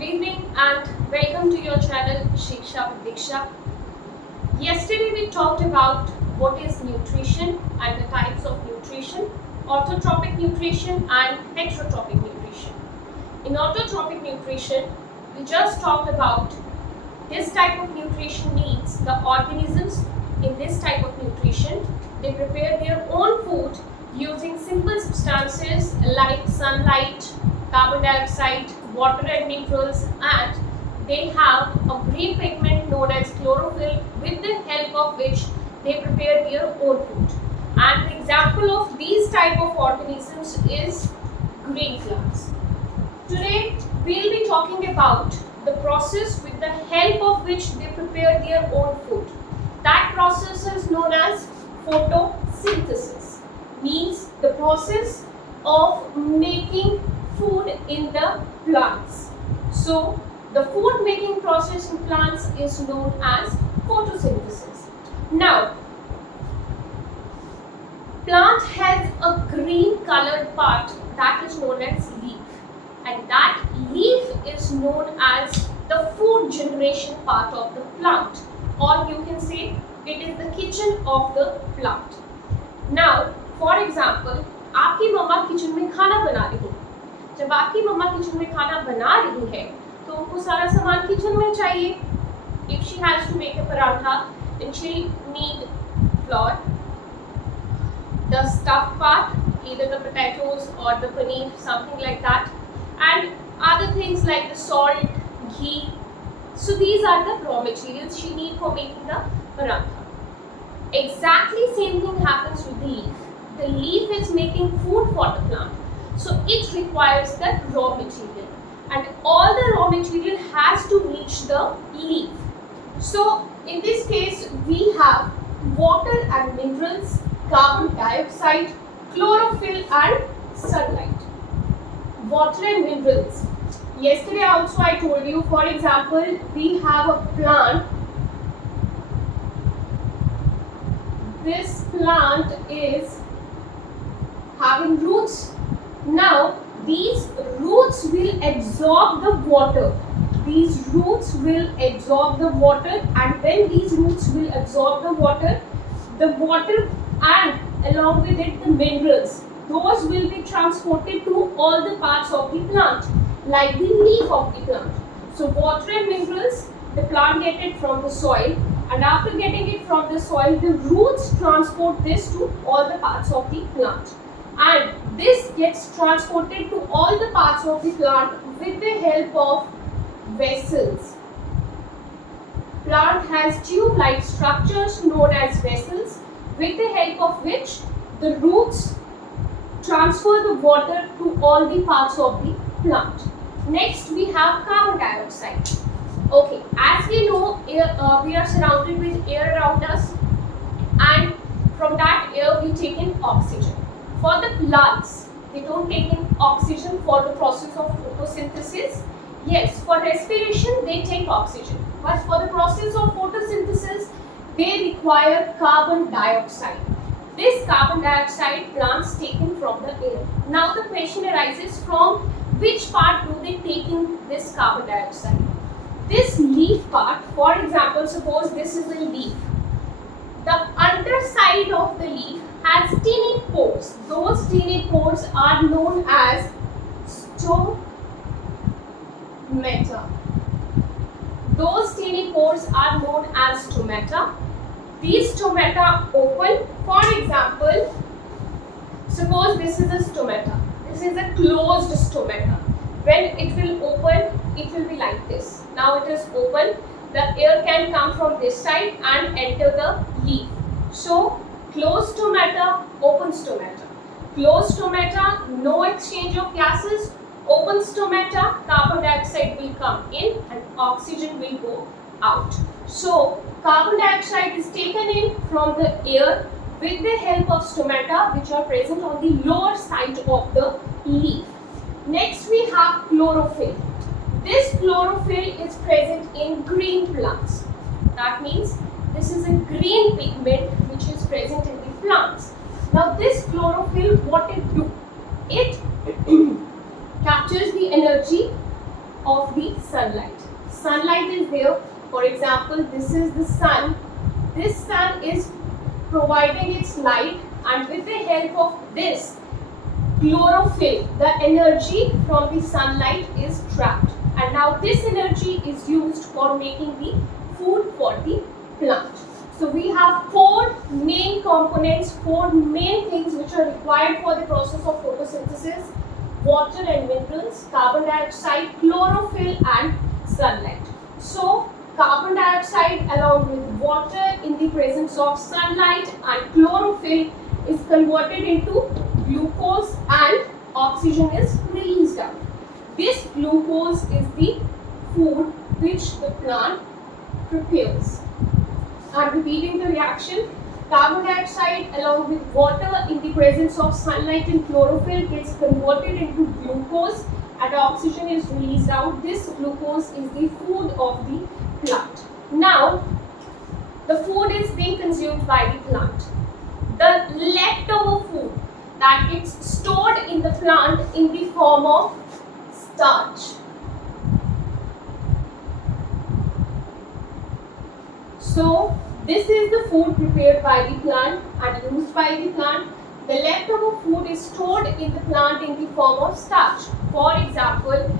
Good evening and welcome to your channel Shiksha with Diksha. Yesterday we talked about what is nutrition and the types of nutrition, autotrophic nutrition and heterotrophic nutrition. In autotrophic nutrition, we just talked about this type of nutrition needs the organisms in this type of nutrition. They prepare their own food using simple substances like sunlight, carbon dioxide, water and minerals, and they have a green pigment known as chlorophyll with the help of which they prepare their own food. And the example of these type of organisms is green plants. Today we will be talking about the process with the help of which they prepare their own food. That process is known as photosynthesis, means the process of making food in the plants. So the food making process in plants is known as photosynthesis. Now, plant has a green colored part that is known as leaf, and that leaf is known as the food generation part of the plant, or you can say it is the kitchen of the plant. Now, for example, आपकी मम्मा kitchen में खाना बना रही है. जब आपकी मम्मा kitchen में खाना बना रही है तो उनको सारा सामान किचन में चाहिए. If she has to make a paratha, then she need flour, the stuffed part, either the potatoes or the paneer, something like that, and other things like the salt, ghee. So these are the raw materials she need for making the paratha. Exactly same thing happens with the leaf. The leaf is making food for the plant, so it requires the raw material, and all the raw material has to reach the leaf. So in this case we have water and minerals, carbon dioxide, chlorophyll and sunlight. Water and minerals. Yesterday also I told you, for example, we have a plant. This plant is having roots. Now these roots will absorb the water. These roots will absorb the water, and when these roots will absorb the water and along with it the minerals, those will be transported to all the parts of the plant, like the leaf of the plant. So water and minerals, the plant get it from the soil, and after getting it from the soil, the roots transport this to all the parts of the plant, and this gets transported to all the parts of the plant with the help of vessels. Plant has tube-like structures known as vessels, with the help of which the roots transfer the water to all the parts of the plant. Next we have carbon dioxide. Okay, as we know, we are surrounded with air around us, and from that air we take in oxygen. For the plants, they don't take in oxygen for the process of photosynthesis. Yes, for respiration they take oxygen, but for the process of photosynthesis they require carbon dioxide. This carbon dioxide plants take in from the air. Now the question arises, from which part do they take in this carbon dioxide? This leaf part, for example, suppose this is a leaf. The underside of the leaf has teeny pores. Those teeny pores are known as stomata. Those teeny pores are known as stomata. These stomata open. For example, suppose this is a stomata. This is a closed stomata. When it will open, it will be like this. Now it is open. The air can come from this side and enter the leaf. So closed stomata, open stomata. Closed stomata, no exchange of gases. Open stomata, carbon dioxide will come in and oxygen will go out. So carbon dioxide is taken in from the air with the help of stomata, which are present on the lower side of the leaf. Next we have chlorophyll. This chlorophyll is present in green plants. That means this is a green pigment which is present in the plants. Now this chlorophyll, what it do? It captures the energy of the sunlight. Sunlight is there. For example, this is the sun. This sun is providing its light, and with the help of this chlorophyll, the energy from the sunlight is trapped, and now this energy is used for making the food for the plant. So we have four main components, four main things which are required for the process of photosynthesis: water and minerals, carbon dioxide, chlorophyll and sunlight. So carbon dioxide along with water in the presence of sunlight and chlorophyll is converted into glucose and oxygen is released out. This glucose is the food which the plant prepares. And repeating the reaction, carbon dioxide along with water in the presence of sunlight and chlorophyll gets converted into glucose and oxygen is released out. This glucose is the food of the plant. Now, the food is being consumed by the plant. The leftover food that gets stored in the plant in the form of starch. So, this is the food prepared by the plant and used by the plant. The leftover food is stored in the plant in the form of starch. For example,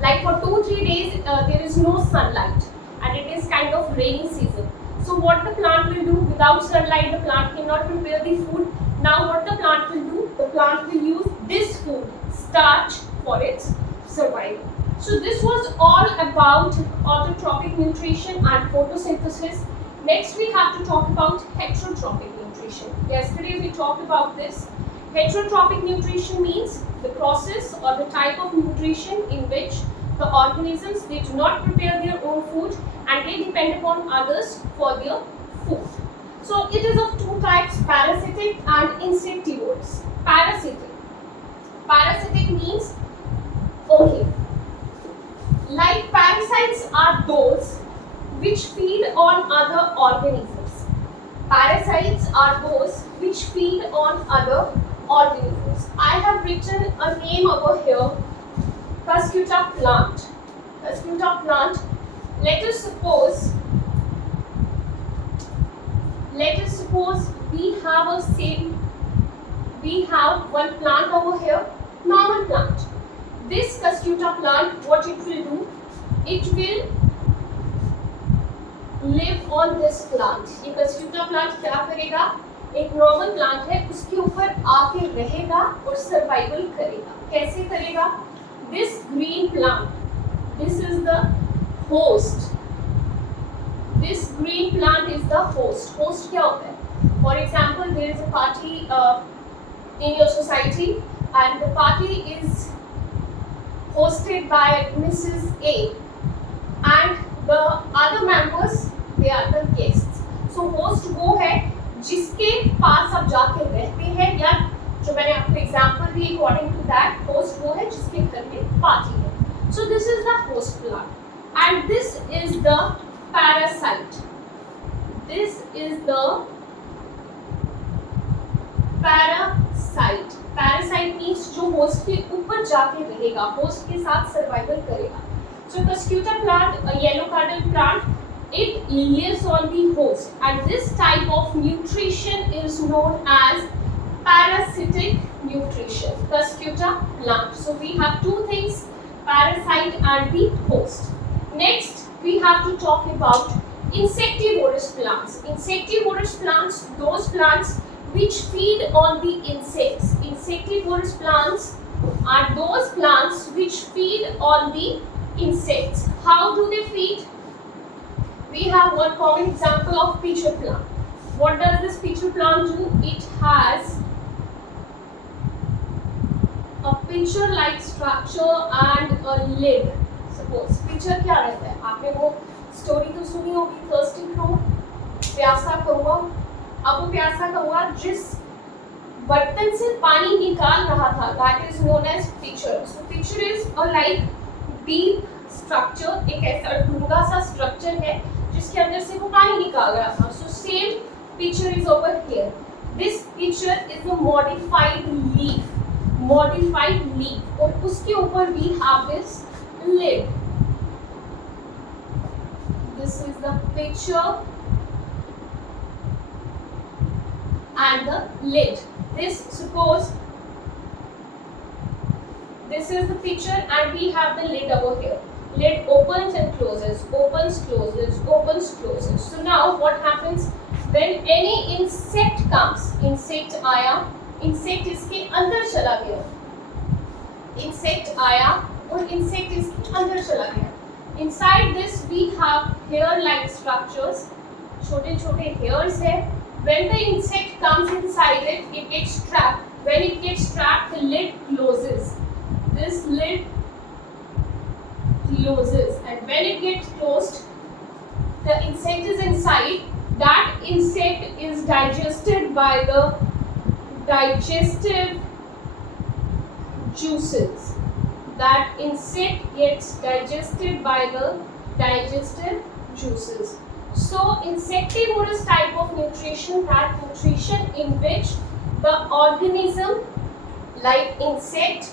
like for 2-3 days there is no sunlight and it is kind of rainy season. So what the plant will do, without sunlight the plant cannot prepare the food. Now what the plant will do, the plant will use this food, starch, for its survival. So this was all about autotrophic nutrition and photosynthesis. Next we have to talk about heterotrophic nutrition. Yesterday we talked about this. Heterotrophic nutrition means the process or the type of nutrition in which the organisms, they do not prepare their own food and they depend upon others for their food. So it is of two types, parasitic and insectivorous. Parasitic. Parasitic means, okay, like parasites are those which feed on other organisms. Parasites are those which feed on other organisms. I have written a name over here, Cuscuta plant. Cuscuta plant. Let us suppose we have one plant over here, normal plant. This Cuscuta plant, what it will do, it will live on this plant. ये Cuscuta plant क्या करेगा? एक normal plant है, उसके ऊपर आके रहेगा और सर्वाइवल करेगा. कैसे करेगा? This green plant, this is the host. This green plant is the host. Host क्या होता है? For example, there is a party in your society and the party is hosted by Mrs. A and the other members, they are the guests. So host वो है जिसके पास आप जाके रहते हैं, या जो मैंने आपको एग्जांपल दी अकॉर्डिंग टू दैट, होस्ट वो है जिसके घर में पार्टी है. So this is the host plant and this is the parasite. This is the parasite. Parasite means जो होस्ट के ऊपर जाके रहेगा, होस्ट के साथ सर्वाइवल करेगा. So Cuscuta plant, a yellow carded plant, it lives on the host and this type of nutrition is known as parasitic nutrition. Cuscuta plant. So we have two things, parasite and the host. Next we have to talk about insectivorous plants. Insectivorous plants, those plants which feed on the insects. Insectivorous plants are those plants which feed on the insects. How do they feed? We have one common example of pitcher plant. What does this pitcher plant do? It has a pitcher-like structure and a lid. Suppose pitcher क्या रहता है? आपने वो story तो सुनी होगी, thirsty crow, प्यासा कौवा. अब वो प्यासा कौवा जिस बर्तन से पानी निकाल रहा था, that is known as pitcher. So pitcher is a like deep structure, एक ऐसा डूंगा सा structure है जिसके अंदर से वो पानी निकाल रहा था. So same pitcher is over here. This pitcher is a modified leaf. modified leaf और उसके ऊपर we have this lid. This is the picture and the lid. Suppose this is the picture and we have the lid over here. Lid opens and closes, opens, closes, opens, closes. So now what happens when any insect comes? Insect आया, insect इसके अंदर चला गया. Insect आया और insect इसके अंदर चला गया. Inside this we have hair-like structures. छोटे-छोटे hairs है. When the insect comes inside it, it gets trapped. When it gets trapped, the lid closes. This lid closes, and when it gets closed, the insect is inside. That insect is digested by the digestive juices. That insect gets digested by the digestive juices. So insectivorous type of nutrition, that nutrition in which the organism, like insect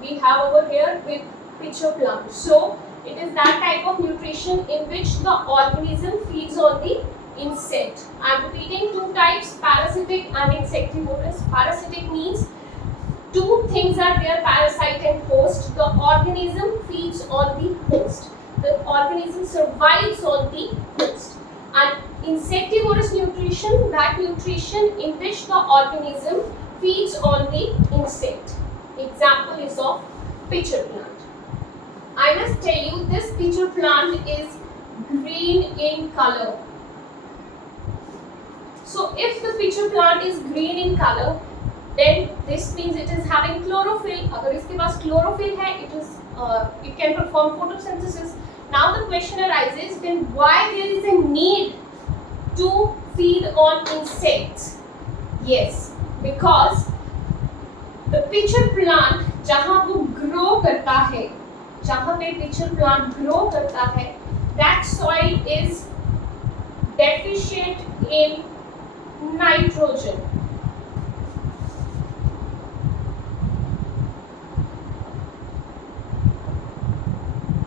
we have over here with pitcher plant. So it is that type of nutrition in which the organism feeds on the insect. I am repeating two types, parasitic and insectivorous. Parasitic means two things are there, parasite and host. The organism feeds on the host. The organism survives on the host. And insectivorous nutrition, that nutrition in which the organism feeds on the insect. Example is of pitcher plant. I must tell you, this pitcher plant is green in color. So if the pitcher plant is green in color, then this means it is having chlorophyll. अगर इसके पास chlorophyll है, it can perform photosynthesis. Now the question arises, then why there is a need to feed on insects? Yes, because the pitcher plant जहाँ वो grow करता है, जहाँ पे pitcher plant grow करता है, that soil is deficient in nitrogen.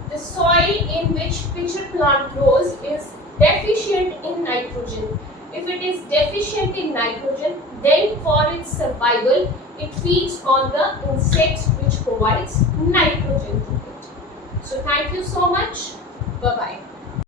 The soil in which pitcher plant grows is deficient in nitrogen. If it is deficient in nitrogen, then for its survival, it feeds on the insects which provides nitrogen to it. So thank you so much. Bye-bye.